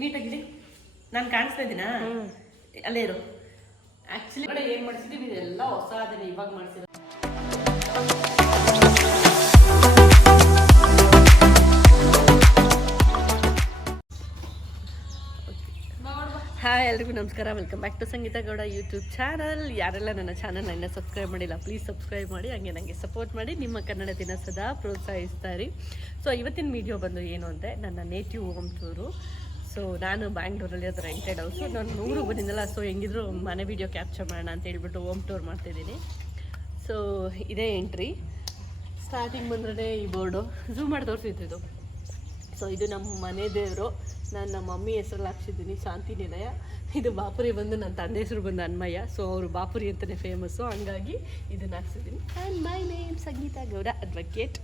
ನೀಟಾಗಿದೆ. ನಾನು ಕಾಣಿಸ್ತಾ ಇದ್ದೀನಾ? ಅಲ್ಲೇ ಇರು. ಆಕ್ಚುಲಿ ಕಡೆ ಏನ್ ಮಾಡಿಸಿದೀವಿ ಇದೆಲ್ಲ ಹೊಸ ಅದನ್ನ ಇವಾಗ ಮಾಡಿಸಿರೋ. ಹಾಯ್ ಎಲ್ರಿಗೂ ನಮಸ್ಕಾರ, welcome back to Sangeetha Gowda YouTube channel. ಯಾರೆಲ್ಲ ನನ್ನ ಚಾನಲ್ನ ಇನ್ನೂ ಸಬ್ಸ್ಕ್ರೈಬ್ ಮಾಡಿಲ್ಲ ಪ್ಲೀಸ್ ಸಬ್ಸ್ಕ್ರೈಬ್ ಮಾಡಿ, ಹಂಗೆ ನನಗೆ ಸಪೋರ್ಟ್ ಮಾಡಿ, ನಿಮ್ಮ ಕನ್ನಡ ದಿನ ಸದಾ ಪ್ರೋತ್ಸಾಹಿಸ್ತಾರೆ. ಸೊ ಇವತ್ತಿನ ವಿಡಿಯೋ ಬಂದು ಏನು ಅಂದರೆ ನನ್ನ ನೇಟಿವ್ ಹೋಮ್ ಟೂರು. ಸೊ ನಾನು ಬ್ಯಾಂಗ್ಳೂರಲ್ಲಿ ಅದು ರೆಂಟೆಡ್ ಹೌಸು. ನಾನು 100 ಬಂದಿದ್ದಲ್ಲ, ಸೊ ಹೆಂಗಿದ್ರು ಮನೆ ವೀಡಿಯೋ ಕ್ಯಾಪ್ಚರ್ ಮಾಡೋಣ ಅಂತ ಹೇಳ್ಬಿಟ್ಟು ಹೋಮ್ ಟೂರ್ ಮಾಡ್ತಿದ್ದೀನಿ. ಸೊ ಇದೇ ಎಂಟ್ರಿ. ಸ್ಟಾರ್ಟಿಂಗ್ ಬಂದ್ರೆ ಈ ಬೋರ್ಡು ಝೂಮ್ ಮಾಡಿ ತೋರಿಸಿದ್ದು. ಸೊ ಇದು ನಮ್ಮ ಮನೆ ದೇವರು. ನಾನು ನಮ್ಮ ಮಮ್ಮಿ ಹೆಸರಲ್ಲಿ ಹಾಕ್ಸಿದ್ದೀನಿ ಶಾಂತಿ ನಿಲಯ. ಇದು ಬಾಪುರಿ ಬಂದು ನನ್ನ ತಂದೆ ಹೆಸರು ಬಂದು ಅನ್ಮಯ್ಯ. ಸೊ ಅವರು ಬಾಪುರಿ ಅಂತಲೇ ಫೇಮಸ್ಸು, ಹಂಗಾಗಿ ಇದನ್ನು ಹಾಕ್ಸಿದ್ದೀನಿ. And my name Sangeetha Gowda advocate.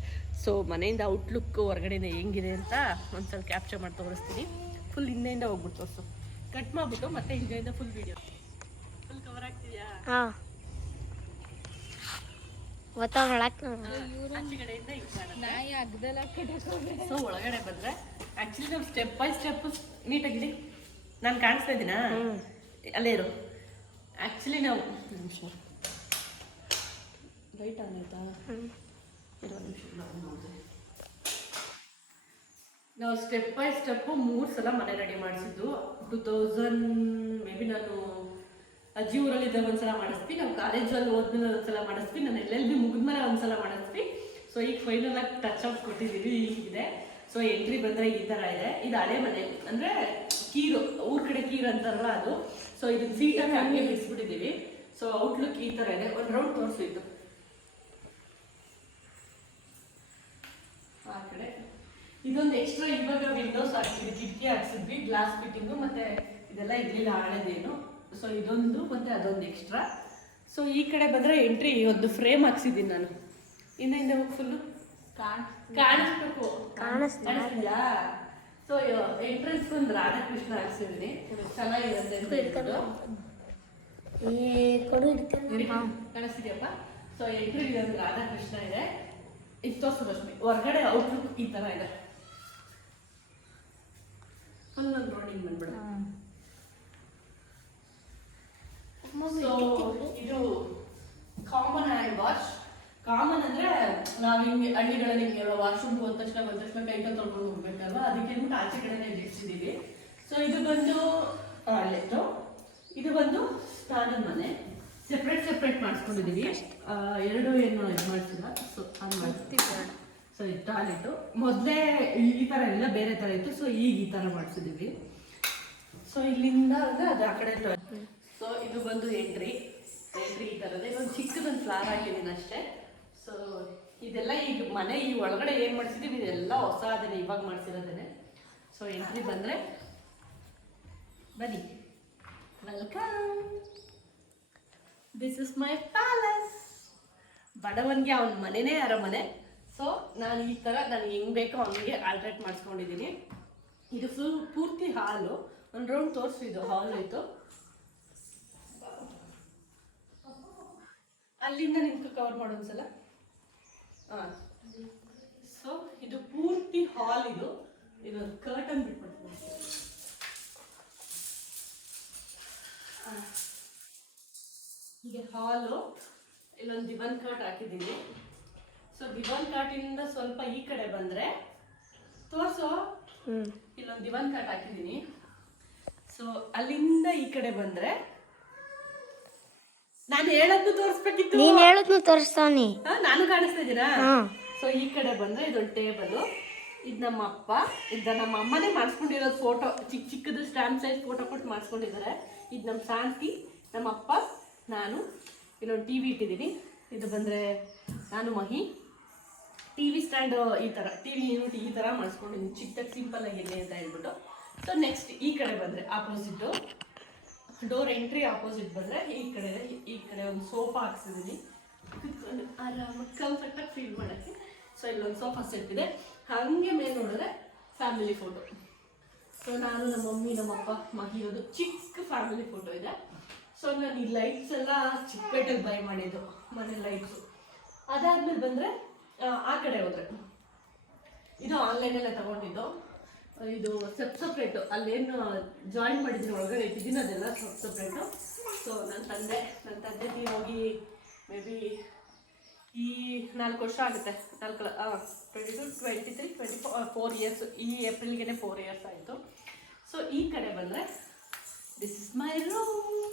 So ಮನೆಯಿಂದ ಔಟ್ಲುಕ್ ಹೊರಗಡೆಯಿಂದ ಹೆಂಗಿದೆ ಅಂತ ಒಂದ್ಸಲ ಕ್ಯಾಪ್ಚರ್ ಮಾಡಿ ತೋರಿಸ್ತೀನಿ. ಫುಲ್ ಹಿಂದೆಯಿಂದ ಹೋಗ್ಬಿಟ್ಟು ತೋರಿಸು, ಕಟ್ ಮಾಡಿಬಿಟ್ಟು ಮತ್ತೆ ಹಿಂದೆಯಿಂದ ಫುಲ್ ವೀಡಿಯೋ ಫುಲ್ ಕವರ್ ಆಗ್ತಿದೆಯಾ? ಹಾಂ, ಸೊ ಒಳಗಡೆ ಬಂದ್ರೆ ಆಕ್ಚುಲಿ ನಾವು ಸ್ಟೆಪ್ ಬೈ ಸ್ಟೆಪ್ ನೀಟಾಗಿದೆ. ನಾನು ಕಾಣಿಸ್ತಾ ಇದ್ದೀನಾ? ಅಲ್ಲೇ ಇರು. ಆಕ್ಚುಲಿ ನಾವು ರೈಟ್ ಆಯ್ತಾ? ನಾವು ಸ್ಟೆಪ್ ಬೈ ಸ್ಟೆಪ್ಪು 3 ಸಲ ಮನೆ ರೆಡಿ ಮಾಡಿಸಿದ್ದು. 2000 ಮೇ ಬಿ ನಾನು ಅಜ್ಜಿ ಊರಲ್ಲಿದ್ದಾಗ ಒಂದ್ಸಲ ಮಾಡಿಸ್ತೀವಿ, ನಾವು ಕಾಲೇಜಲ್ಲಿ ಹೋದ್ಮೇಲೆ ಒಂದ್ಸಲ ಮಾಡಿಸ್ತೀವಿ, ನಾನು LLB ಮುಗಿದ್ಮೇಲೆ ಒಂದ್ಸಲ ಮಾಡಿಸ್ತೀವಿ. ಸೊ ಈಗ ಫೈನಲ್ ಆಗಿ ಟಚ್ ಅಪ್ ಕೊಟ್ಟಿದ್ದೀವಿ. ಹೀಗಿದೆ. ಸೊ ಎಂಟ್ರಿ ಬಂದರೆ ಈ ಥರ ಇದೆ. ಇದು ಹಳೆ ಮನೆ ಅಂದರೆ ಕೀರು, ಊರ ಕಡೆ ಕೀರು ಅಂತಾರಲ್ಲ ಅದು. ಸೊ ಇದನ್ನ ಸೀಟಾಗಿ ಹಂಗೆ ಬಿಡಿಸ್ಬಿಟ್ಟಿದ್ದೀವಿ. ಸೊ ಔಟ್ಲುಕ್ ಈ ಥರ ಇದೆ. ಒಂದು ರೌಂಡ್ ತೋರಿಸಿದ್ದು ಆ ಕಡೆ. ಇದೊಂದು ಎಕ್ಸ್ಟ್ರಾ ಇವಾಗ ವಿಂಡೋಸ್ ಹಾಕ್ಸಿದ್ವಿ, ಕಿಟಕಿ ಹಾಕ್ಸಿದ್ವಿ, ಗ್ಲಾಸ್ ಫಿಟ್ಟಿಂಗು, ಮತ್ತು ಇದೆಲ್ಲ ಇರಲಿಲ್ಲ ಹಳೆದೇನು. ಸೊ ಇದೊಂದು ಮತ್ತು ಅದೊಂದು ಎಕ್ಸ್ಟ್ರಾ. ಸೊ ಈ ಕಡೆ ಬಂದರೆ ಎಂಟ್ರಿ ಒಂದು ಫ್ರೇಮ್ ಹಾಕ್ಸಿದ್ದೀನಿ ನಾನು. ಹಿಂದೆ ಹೋಗಿ ಫುಲ್ಲು ಕಾಣಿಸ್ಬೇಕು, ಕಾಣಿಸ್ತಿಲ್ಲ. ಸೊ ಎಂಟ್ರೆನ್ಸ್ ಒಂದು ರಾಧಾಕೃಷ್ಣ ಹಾಕ್ಸಿದ್ದೀನಿ, ಚೆನ್ನಾಗಿರುತ್ತೆ ಅಂತ ಹೇಳ್ಕೊಂಡು. ಕಾಣಿಸ್ತಿದ್ಯಪ್ಪ? ಸೊ ಎಂಟ್ರಿ ಒಂದು ರಾಧಾಕೃಷ್ಣ ಇದೆ. ಇದು ತೋರಿಸು ರಶ್ಮಿ. ಹೊರಗಡೆ ಔಟ್ಲುಕ್ ಈ ಥರ ಇದೆ. ಫುಲ್ ಒಂದು ರೋಡಿಂಗ್ ಬಂದ್ಬಿಡ. ಸೊ ಇದು ಕಾಮನ್ ಹ್ಯಾಂಡ್ ವಾಶ್. ಕಾಮನ್ ಅಂದ್ರೆ ನಾವ್ ಹಿಂಗೆ ಹಳ್ಳಿಗಳಲ್ಲಿ ಹಿಂಗೆಲ್ಲ ವಾಶ್ರೂಮ್ ಹೋದ ತಕ್ಷಣ ಕೈ ಕಾಲು ತೊಳ್ಕೊಂಡು ಹೋಗ್ಬೇಕಲ್ವಾ, ಅದಕ್ಕೆ ಅಂದ್ಬಿಟ್ಟು ಆಚೆ ಕಡೆನೇ ಇಳಿಸಿದೀವಿ. ಸೊ ಇದು ಬಂದು ಟಾಯ್ಲೆಟ್, ಇದು ಬಂದು ಸ್ನಾನದ ಮನೆ. ಸೆಪ್ರೇಟ್ ಮಾಡಿಸ್ಕೊಂಡಿದೀವಿ. ಎರಡು ಏನು ಇದು ಮಾಡಿಸಿಲ್ಲ. ಸೊ ಅದು ಮಾಡ್ತೀವಿ. ಸೊ ಇದು ಟಾಯ್ಲೆಟು ಮೊದಲೇ ಈ ಥರ ಎಲ್ಲ ಬೇರೆ ಥರ ಇತ್ತು. ಸೊ ಈಗ ಈ ಥರ ಮಾಡಿಸಿದೀವಿ. ಸೊ ಇಲ್ಲಿಂದ ಅಂದರೆ ಅದು ಆ ಕಡೆ ಟಾಯ್ಲೆಟ್. ಸೊ ಇದು ಬಂದು ಎಂಟ್ರಿ ಈ ಥರದೇ. ಒಂದು ಚಿಕ್ಕದೊಂದು ಫ್ಲಾರ್ ಹಾಕಿದ್ದೀನಿ ಅಷ್ಟೇ. ಸೊ ಇದೆಲ್ಲ ಈಗ ಮನೆ ಈ ಒಳಗಡೆ ಏನು ಮಾಡಿಸಿದೀವಿ ಇದೆಲ್ಲ ಹೊಸ ಅದನ್ನೇ ಇವಾಗ ಮಾಡಿಸಿರೋದೇನೆ. ಸೊ ಎಂಟ್ರಿ ಬಂದರೆ ಬನ್ನಿ, welcome. This is my palace. ಬಡವನಿಗೆ ಅವನ ಮನೆಯೇ ಅರಮನೆ. ಸೊ ನಾನು ಈ ಥರ ನನಗೆ ಹೆಂಗೆ ಬೇಕೋ ಹಂಗೆ ಆಲ್ಟ್ರೇಟ್ ಮಾಡಿಸ್ಕೊಂಡಿದ್ದೀನಿ. ಇದು ಪೂರ್ತಿ ಹಾಲು. ಒಂದು ರೌಂಡ್ ತೋರಿಸು. ಇದು ಹಾಲ್ ಆಯಿತು. ಅಲ್ಲಿಂದ ನಿಮ್ಗೆ ಕವರ್ ಮಾಡೋನ್ಸಲ. ಹಾಂ, ಸೊ ಇದು ಪೂರ್ತಿ ಹಾಲ್. ಇದೊಂದು ಕರ್ಟನ್ ಬಿಟ್ಬಿಡ್ತೀನಿ. ಹೀಗೆ ಹಾಲು. ಇಲ್ಲೊಂದು ದಿವಾನ್ ಕಾಟ್ ಹಾಕಿದ್ದೀನಿ. ಸೊ ದಿವಾನ್ ಕಾಟಿಂದ ಸ್ವಲ್ಪ ಈ ಕಡೆ ಬಂದರೆ ತೋರಿಸೋ, ಇಲ್ಲೊಂದು ದಿವಾನ್ ಕಾಟ್ ಹಾಕಿದ್ದೀನಿ. ಸೊ ಅಲ್ಲಿಂದ ಈ ಕಡೆ ಬಂದರೆ ನಾನು ಹೇಳೋದು ತೋರಿಸ್ಬೇಕಿತ್ತು. ನೀನು ಹೇಳೋದ್ನು ತೋರಿಸ್ತಾನೆ. ನಾನು ಕಾಣಿಸ್ತಾ ಇದ್ದೀರಾ? ಸೊ ಈ ಕಡೆ ಬಂದರೆ ಇದೊಂದು ಟೇಬಲು. ಇದು ನಮ್ಮ ಅಪ್ಪ, ಇದು ನಮ್ಮ ಅಮ್ಮನೇ ಮಾಡಿಸ್ಕೊಂಡಿರೋದು. ಫೋಟೋ ಚಿಕ್ಕದು ಸ್ಟ್ಯಾಂಪ್ ಸೈಜ್ ಫೋಟೋ ಕೊಟ್ಟು ಮಾಡಿಸ್ಕೊಂಡಿದ್ದಾರೆ. ಇದು ನಮ್ಮ ಶಾಂತಿ, ನಮ್ಮ ಅಪ್ಪ, ನಾನು. ಇಲ್ಲೊಂದು TV ಇಟ್ಟಿದ್ದೀನಿ. ಇದು ಬಂದರೆ ನಾನು ಮಹಿ. TV ಸ್ಟ್ಯಾಂಡು ಈ ಥರ, TV ಯೂನಿಟ್ ಈ ಥರ ಮಾಡಿಸ್ಕೊಂಡಿದ್ದೀನಿ, ಚಿಕ್ಕದಾಗಿ ಸಿಂಪಲ್ಲಾಗಿ ಇರಲಿ ಅಂತ ಹೇಳ್ಬಿಟ್ಟು. ಸೊ ನೆಕ್ಸ್ಟ್ ಈ ಕಡೆ ಬಂದರೆ ಆಪೋಸಿಟ್ಟು ಡೋರ್ ಎಂಟ್ರಿ ಆಪೋಸಿಟ್ ಬಂದರೆ ಈ ಕಡೆ ಒಂದು ಸೋಫಾ ಹಾಕ್ಸಿದ್ದೀನಿ, ಕುತ್ಕೊಂಡು ಆರಾಮಾಗಿ ಕಂಫರ್ಟಾಗಿ ಫೀಲ್ ಮಾಡೋಕ್ಕೆ. ಸೊ ಇಲ್ಲೊಂದು ಸೋಫಾ ಸೆಟ್ ಇದೆ. ಹಾಗೆ ಮೇಲೆ ನೋಡಿದ್ರೆ ಫ್ಯಾಮಿಲಿ ಫೋಟೋ. ಸೊ ನಾನು, ನಮ್ಮ ಮಮ್ಮಿ, ನಮ್ಮ ಅಪ್ಪ, ಮಹಿರೋದು ಚಿಕ್ಕ ಫ್ಯಾಮಿಲಿ ಫೋಟೋ ಇದೆ. ಸೊ ನಾನು ಈ ಲೈಟ್ಸ್ ಎಲ್ಲ ಚಿಕ್ಕಪೇಟೆಗೆ ಬೈ ಮಾಡಿದ್ದು ಮನೆ ಲೈಟ್ಸು. ಅದಾದ್ಮೇಲೆ ಬಂದರೆ ಆ ಕಡೆ ಹೋದ್ರೆ ಇದು ಆನ್ಲೈನಲ್ಲೇ ತಗೊಂಡಿದ್ದು. ಇದು ಸಪ್ರೇಟು ಅಲ್ಲೇನು ಜಾಯಿನ್ ಮಾಡಿದ್ದೀನಿ ಒಳಗಡೆ ಇಟ್ಟಿದ್ದೀನಿ ಅದೆಲ್ಲ ಸಪ್ರೇಟು. ಸೊ ನನ್ನ ತಂದೆ ಹೋಗಿ ಮೇ ಬಿ ಈ 4 ವರ್ಷ ಆಗುತ್ತೆ. 22, 23, 24, 4 ಇಯರ್ಸ್. ಈ ಏಪ್ರಿಲ್ಗೆ 4 ಇಯರ್ಸ್ ಆಯಿತು. ಸೊ ಈ ಕಡೆ ಬಂದರೆ this is my room.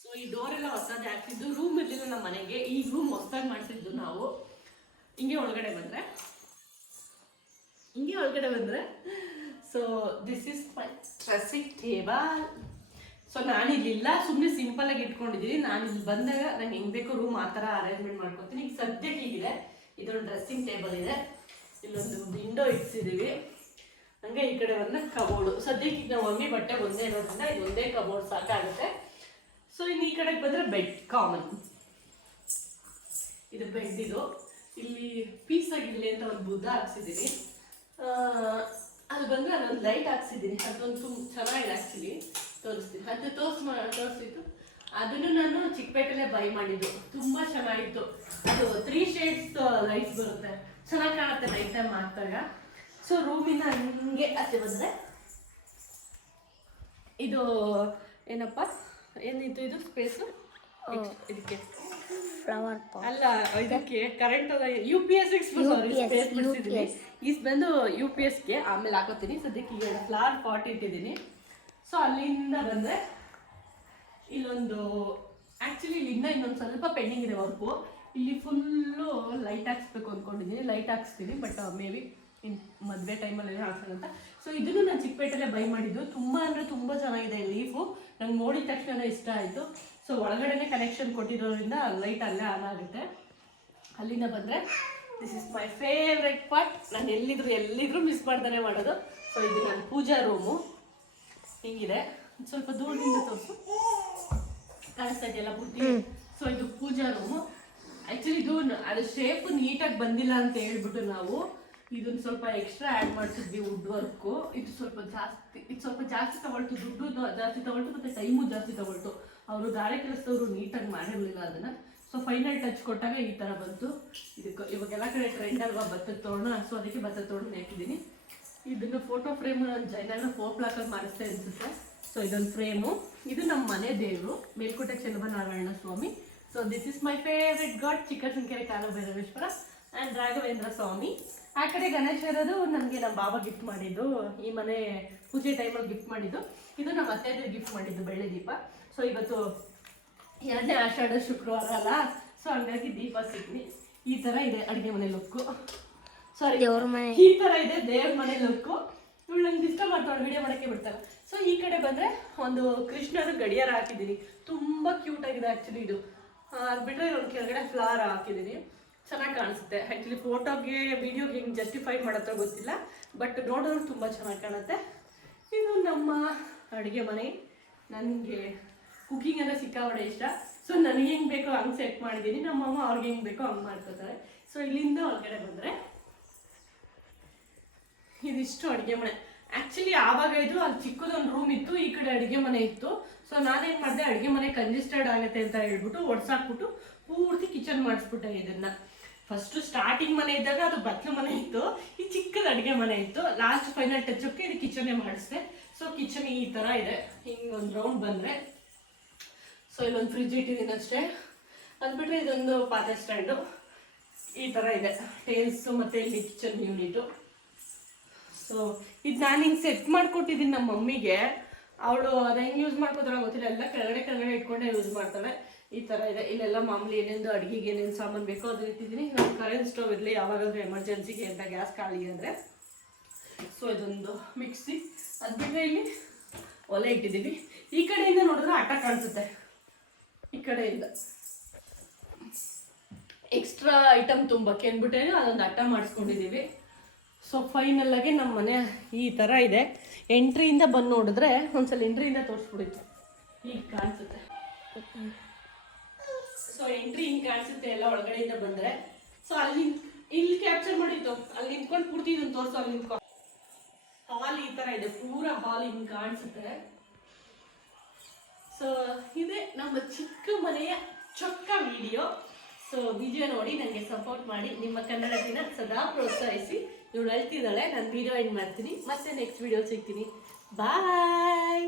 So ಈ ಡೋರೆಲ್ಲ ಹೊಸದಾಗಿ ಹಾಕ್ಸಿದ್ದು. ರೂಮ್ ಇರಲಿಲ್ಲ ನಮ್ಮ ಮನೆಗೆ, ಈ ರೂಮ್ ಹೊಸದಾಗಿ ಮಾಡಿಸಿದ್ದು ನಾವು. ಹಿಂಗೆ ಒಳಗಡೆ ಬಂದರೆ so this is my dressing table. So ನಾನಿಲ್ಲಿಲ್ಲ, ಸುಮ್ಮನೆ ಸಿಂಪಲಾಗಿ ಇಟ್ಕೊಂಡಿದ್ದೀನಿ. ನಾನು ಇಲ್ಲಿ ಬಂದಾಗ ನಂಗೆ ಹೆಂಗೆ ಬೇಕೋ ರೂಮ್ ಆ ಥರ ಅರೇಂಜ್ಮೆಂಟ್ ಮಾಡ್ಕೊತೀನಿ. ಈಗ ಸದ್ಯಕ್ಕೆ ಹೀಗಿದೆ. ಇದೊಂದು ಡ್ರೆಸ್ಸಿಂಗ್ ಟೇಬಲ್ ಇದೆ, ಇಲ್ಲೊಂದು ವಿಂಡೋ ಇಡ್ಸಿದ್ದೀವಿ. ಹಂಗೆ ಈ ಕಡೆ ಬಂದರೆ ಕಬೋರ್ಡು. ಸದ್ಯಕ್ಕೆ ಈಗ ನಾವು ಒಮ್ಮೆ ಬಟ್ಟೆ ಒಂದೇ ಇರೋದ್ರಿಂದ ಇದೊಂದೇ ಕಬೋರ್ಡ್ ಸಾಕಾಗುತ್ತೆ. ಸೊ ಇನ್ನು ಈ ಕಡೆಗೆ ಬಂದರೆ ಬೆಡ್ ಕಾಮನ್. ಇದು ಬೆಡ್. ಇದು ಇಲ್ಲಿ ಪೀಸ್ ಆಗಿರಲಿ ಅಂತ ಒಂದು ಬುದ್ಧ ಹಾಕ್ಸಿದ್ದೀನಿ. ಅಲ್ಲಿ ಬಂದರೆ ಅಲ್ಲೊಂದು ಲೈಟ್ ಹಾಕ್ಸಿದ್ದೀನಿ. ಅದೊಂದು ತುಂಬ ಚೆನ್ನಾಗಿದೆ ಆ್ಯಕ್ಚುಲಿ. ತೋರಿಸ್ತೀನಿ. ಅದು ತೋರಿಸಿದ್ದು ಅದನ್ನು ನಾನು ಚಿಕ್ಕಪೇಟೆಲ್ಲೇ ಬೈ ಮಾಡಿದ್ದು. ತುಂಬ ಚೆನ್ನಾಗಿತ್ತು. ಅದು 3 ಶೇಡ್ಸ್ ಲೈಟ್ಸ್ ಬರುತ್ತೆ, ಚೆನ್ನಾಗಿ ಕಾಣುತ್ತೆ ನೈಟ್ ಟೈಮ್ ಹಾಕಿದಾಗ. ಸೊ ರೂಮಿನ ಹಂಗೆ ಆಚೆ ಬಂದರೆ ಇದು ಏನಪ್ಪ ಏನಿತ್ತು ಇದು ಸ್ಪೇಸು ಇದಕ್ಕೆ ಫ್ಲವರ್ ಅಲ್ಲ, ಇದಕ್ಕೆ ಕರೆಂಟ್ UPS ಸ್ಪೇಸ್ ಬಿಡಿಸಿದ್ದೀನಿ. ಈ ಬಂದು UPSಗೆ ಆಮೇಲೆ ಹಾಕೋತೀನಿ. ಸದ್ಯಕ್ಕೆ ಈಗ ಫ್ಲವರ್ ಪಾಟ್ ಇಟ್ಟಿದ್ದೀನಿ. ಸೊ ಅಲ್ಲಿಂದ ಬಂದರೆ ಇಲ್ಲೊಂದು ಆ್ಯಕ್ಚುಲಿ ಇಲ್ಲಿಂದ ಇನ್ನೊಂದು ಸ್ವಲ್ಪ ಪೆಂಡಿಂಗ್ ಇದೆ ವರ್ಕು. ಇಲ್ಲಿ ಫುಲ್ಲು ಲೈಟ್ ಹಾಕ್ಸ್ಬೇಕು ಅಂದ್ಕೊಂಡಿದ್ದೀನಿ. ಲೈಟ್ ಹಾಕ್ಸ್ತೀನಿ, ಬಟ್ ಮೇ ಬಿ ಇನ್ನು ಮದುವೆ ಟೈಮಲ್ಲಿ ಹಾಕ್ಸೋಣ. ಸೊ ಇದನ್ನು ನಾನು ಚಿಕ್ಕಪೇಟೆಲ್ಲೇ ಬೈ ಮಾಡಿದ್ದು. ತುಂಬ ಅಂದರೆ ತುಂಬ ಚೆನ್ನಾಗಿದೆ ಲೀಫು. ನಂಗೆ ನೋಡಿದ ತಕ್ಷಣ ಇಷ್ಟ ಆಯಿತು. ಸೊ ಒಳಗಡೆನೇ ಕನೆಕ್ಷನ್ ಕೊಟ್ಟಿರೋದ್ರಿಂದ ಲೈಟ್ ಅಲ್ಲೇ ಆನ್ ಆಗುತ್ತೆ. ಅಲ್ಲಿಂದ ಬಂದರೆ this is my favourite part. ನಾನು ಎಲ್ಲಿದ್ರು ಮಿಸ್ ಮಾಡ್ತಾನೆ ಮಾಡೋದು. ಸೊ ಇದು ನನ್ನ ಪೂಜಾ ರೂಮು ಹಿಂಗಿದೆ. ಸ್ವಲ್ಪ ದೂರದಿಂದ ತೋರಿಸು, ಕಾಣಿಸ್ತಾ ಇದೆಯಲ್ಲ ಪೂರ್ತಿ. ಸೊ ಇದು ಪೂಜಾ ರೂಮು. ಆ್ಯಕ್ಚುಲಿ ಇದು ಅದು ಶೇಪ್ ನೀಟಾಗಿ ಬಂದಿಲ್ಲ ಅಂತ ಹೇಳ್ಬಿಟ್ಟು ನಾವು ಇದನ್ನು ಸ್ವಲ್ಪ ಎಕ್ಸ್ಟ್ರಾ ಆ್ಯಡ್ ಮಾಡ್ತಿದ್ವಿ ವುಡ್ ವರ್ಕು. ಇದು ಸ್ವಲ್ಪ ಜಾಸ್ತಿ ತಗೊಳ್ತು, ದುಡ್ಡು ಜಾಸ್ತಿ ತಗೊಳ್ತು, ಮತ್ತು ಟೈಮು ಜಾಸ್ತಿ ತಗೊಳ್ತು. ಅವರು ಗಾರೆ ಕೆಲಸದವರು ನೀಟಾಗಿ ಮಾಡಿರಲಿಲ್ಲ ಅದನ್ನು. ಸೊ ಫೈನಲ್ ಟಚ್ ಕೊಟ್ಟಾಗ ಈ ಥರ ಬಂತು. ಇದಕ್ಕೆ ಇವಾಗೆಲ್ಲ ಕಡೆ ಟ್ರೆಂಡ್ ಅಲ್ವಾ ಭತ್ತದ ತೋರಣ. ಸೊ ಅದಕ್ಕೆ ಭತ್ತದ ತೋರಣ ಹಾಕಿದ್ದೀನಿ. ಇದನ್ನು ಫೋಟೋ ಫ್ರೇಮ್ ನಾನು ಜೈನಾಗ 4 ಬ್ಲಾಕಲ್ಲಿ ಮಾಡಿಸ್ತಾ ಅನಿಸುತ್ತೆ. ಸೊ ಇದೊಂದು ಫ್ರೇಮು. ಇದು ನಮ್ಮ ಮನೆ ದೇವರು Melukote Cheluvanarayana Swamy. So this is my favourite god Chikkasankere Kalabhairaveshwara and Raghavendra Swamy. ಆ ಕಡೆ ಗಣೇಶ ಇರೋದು ನನಗೆ ನಮ್ಮ ಬಾಬಾ ಗಿಫ್ಟ್ ಮಾಡಿದ್ದು. ಈ ಮನೆ ಪೂಜೆ ಟೈಮಲ್ಲಿ ಗಿಫ್ಟ್ ಮಾಡಿದ್ದು. ಇದು ನಮ್ಮ ಅತ್ತೆಯವ್ರಿಗೆ ಗಿಫ್ಟ್ ಮಾಡಿದ್ದು ಬೆಳ್ಳಿ ದೀಪ. ಸೊ ಇವತ್ತು 2ನೇ ಆಷಾಢ ಶುಕ್ರವಾರ ಅಲ್ಲ, ಸೊ ಹಂಗಾಗಿ ದೀಪ ಸಿಗ್ನಿ. ಈ ಥರ ಇದೆ ಅಡುಗೆ ಮನೆ ಲುಕ್ಕು. ಸಾರಿ, ಈ ಥರ ಇದೆ ದೇವ್ರ ಮನೆ ಲುಕ್ಕು. ಇವಳು ನಂಗೆ ಇಷ್ಟ ಮಾಡ್ತಾಳೆ, ವಿಡಿಯೋ ಮಾಡೋಕ್ಕೆ ಬಿಡ್ತಾಳೆ. ಸೊ ಈ ಕಡೆ ಬಂದರೆ ಒಂದು ಕೃಷ್ಣನ ಗಡಿಯಾರ ಹಾಕಿದ್ದೀನಿ. ತುಂಬ ಕ್ಯೂಟಾಗಿದೆ ಆ್ಯಕ್ಚುಲಿ ಇದು. ಅದು ಬಿಟ್ಟರೆ ಒಂದು ಕೆಳಗಡೆ ಫ್ಲವರ್ ಹಾಕಿದ್ದೀನಿ. ಚೆನ್ನಾಗಿ ಕಾಣಿಸುತ್ತೆ. ಆ್ಯಕ್ಚುಲಿ ಫೋಟೋಗೆ ವಿಡಿಯೋಗೆ ಹೆಂಗೆ ಜಸ್ಟಿಫೈ ಮಾಡುತ್ತೋ ಗೊತ್ತಿಲ್ಲ, ಬಟ್ ನೋಡೋರು ತುಂಬ ಚೆನ್ನಾಗಿ ಕಾಣುತ್ತೆ. ಇದು ನಮ್ಮ ಅಡುಗೆ ಮನೆ. ನನಗೆ ಕುಕಿಂಗ್ ಅಂದರೆ ಸಿಕ್ಕಾಪಟ್ಟೆ ಇಷ್ಟ. ಸೊ ನನಗೆ ಹೆಂಗೆ ಬೇಕೋ ಹಂಗೆ ಸೆಟ್ ಮಾಡಿದ್ದೀನಿ. ನಮ್ಮಮ್ಮ ಅವ್ರಿಗೆ ಹೆಂಗೆ ಬೇಕೋ ಹಂಗೆ ಮಾಡ್ಕೋತಾರೆ. ಸೊ ಇಲ್ಲಿಂದ ಹೊರಗಡೆ ಬಂದರೆ ಇದಿಷ್ಟು ಅಡುಗೆ ಮನೆ. ಆ್ಯಕ್ಚುಲಿ ಆವಾಗ ಇದು ಅಲ್ಲಿ ಚಿಕ್ಕದೊಂದು ರೂಮ್ ಇತ್ತು, ಈ ಕಡೆ ಅಡುಗೆ ಮನೆ ಇತ್ತು. ಸೊ ನಾನೇನು ಮಾಡಿದೆ, ಅಡುಗೆ ಮನೆ ಕಂಜೆಸ್ಟೆಡ್ ಆಗುತ್ತೆ ಅಂತ ಹೇಳ್ಬಿಟ್ಟು ಒಡ್ಸಾಕ್ಬಿಟ್ಟು ಪೂರ್ತಿ ಕಿಚನ್ ಮಾಡಿಸ್ಬಿಟ್ಟೆ. ಇದನ್ನು ಫಸ್ಟು ಸ್ಟಾರ್ಟಿಂಗ್ ಮನೆ ಇದ್ದಾಗ ಅದು ಬತ್ಲು ಮನೆ ಇತ್ತು, ಈ ಚಿಕ್ಕದ ಅಡುಗೆ ಮನೆ ಇತ್ತು. ಲಾಸ್ಟ್ ಫೈನಲ್ ಟಚ್ಚಕ್ಕೆ ಇದು ಕಿಚನ್ನೇ ಮಾಡಿಸಿದೆ. ಸೊ ಕಿಚನ್ ಈ ಥರ ಇದೆ. ಹಿಂಗೆ ಒಂದು ರೌಂಡ್ ಬಂದರೆ ಸೊ ಇಲ್ಲೊಂದು ಫ್ರಿಜ್ ಇಟ್ಟಿದ್ದೀನಿ ಅಷ್ಟೇ. ಅದು ಬಿಟ್ಟರೆ ಇದೊಂದು ಪಾತ್ರೆ ಸ್ಟ್ಯಾಂಡು ಈ ಥರ ಇದೆ. ಟೇಲ್ಸು ಮತ್ತು ಇಲ್ಲಿ ಕಿಚನ್ ಯೂನಿಟು. ಸೊ ಇದು ನಾನು ಹಿಂಗೆ ಸೆಟ್ ಮಾಡಿಕೊಟ್ಟಿದ್ದೀನಿ ನಮ್ಮ ಮಮ್ಮಿಗೆ. ಅವಳು ಅದು ಹೆಂಗೆ ಯೂಸ್ ಮಾಡ್ಕೋತಾಳೆ ಗೊತ್ತಿಲ್ಲ, ಎಲ್ಲ ಕೆಳಗಡೆ ಇಟ್ಕೊಂಡೇ ಯೂಸ್ ಮಾಡ್ತಾಳೆ. ಈ ಥರ ಇದೆ. ಇಲ್ಲೆಲ್ಲ ಮಾಮೂಲಿ ಏನೇನು ಅಡುಗೆಗೆ ಏನೇನು ಸಾಮಾನು ಬೇಕೋ ಅದನ್ನ ಇಟ್ಟಿದ್ದೀನಿ. ನಾನು ಕರೆಂಟ್ ಸ್ಟವ್ ಇರಲಿ, ಯಾವಾಗಾದ್ರೂ ಎಮರ್ಜೆನ್ಸಿಗೆ ಅಂತ ಗ್ಯಾಸ್ ಖಾಲಿ ಅಂದರೆ. ಸೊ ಇದೊಂದು ಮಿಕ್ಸಿ. ಅದು ಬಿಟ್ಟರೆ ಇಲ್ಲಿ ಒಲೆ ಇಟ್ಟಿದ್ದೀವಿ. ಈ ಕಡೆಯಿಂದ ನೋಡಿದ್ರೆ ಆಟ ಕಾಣಿಸುತ್ತೆ. ಈ ಕಡೆಯಿಂದ ಎಕ್ಸ್ಟ್ರಾ ಐಟಮ್ ತುಂಬಕ್ಕೆ ಅಂದ್ಬಿಟ್ಟೇನು ಅದೊಂದು ಅಟ್ಟ ಮಾಡಿಸ್ಕೊಂಡಿದ್ದೀವಿ. ಸೊ ಫೈನಲ್ಲಾಗಿ ನಮ್ಮ ಮನೆ ಈ ಥರ ಇದೆ. ಎಂಟ್ರಿಯಿಂದ ಬಂದು ನೋಡಿದ್ರೆ ಒಂದ್ಸಲ ಎಂಟ್ರಿಯಿಂದ ತೋರಿಸ್ಬಿಡಿತ್ತು, ಈಗ ಕಾಣಿಸುತ್ತೆ. ಸೊ ಎಂಟ್ರಿ ಹಿಂಗೆ ಕಾಣಿಸುತ್ತೆ ಎಲ್ಲ ಒಳಗಡೆಯಿಂದ ಬಂದರೆ. ಸೊ ಇಲ್ಲಿ ಕ್ಯಾಪ್ಚರ್ ಮಾಡಿತ್ತು, ಅಲ್ಲಿ ನಿಂತ್ಕೊಂಡು ಪೂರ್ತಿ ಇದನ್ನು ತೋರಿಸೋ. ಅಲ್ಲಿ ನಿಂತ್ಕೊಂಡು ಹಾಲ್ ಈ ಥರ ಇದೆ, ಪೂರ ಹಾಲ್ ಹಿಂಗೆ ಕಾಣಿಸುತ್ತೆ. ಸೊ ಇದೇ ನಮ್ಮ ಚಿಕ್ಕ ಮನೆಯ ಚೊಕ್ಕ ವಿಡಿಯೋ. ಸೊ ವಿಡಿಯೋ ನೋಡಿ ನನಗೆ ಸಪೋರ್ಟ್ ಮಾಡಿ, ನಿಮ್ಮ ಕನ್ನಡ ದಿನ ಸದಾ ಪ್ರೋತ್ಸಾಹಿಸಿ. ಇವಳು ಅಳ್ತಿದ್ದಾಳೆ, ನಾನು ವಿಡಿಯೋ ಎಂಡ್ ಮಾಡ್ತೀನಿ, ಮತ್ತೆ ನೆಕ್ಸ್ಟ್ ವಿಡಿಯೋ ಸಿಗ್ತೀನಿ. ಬಾಯ್.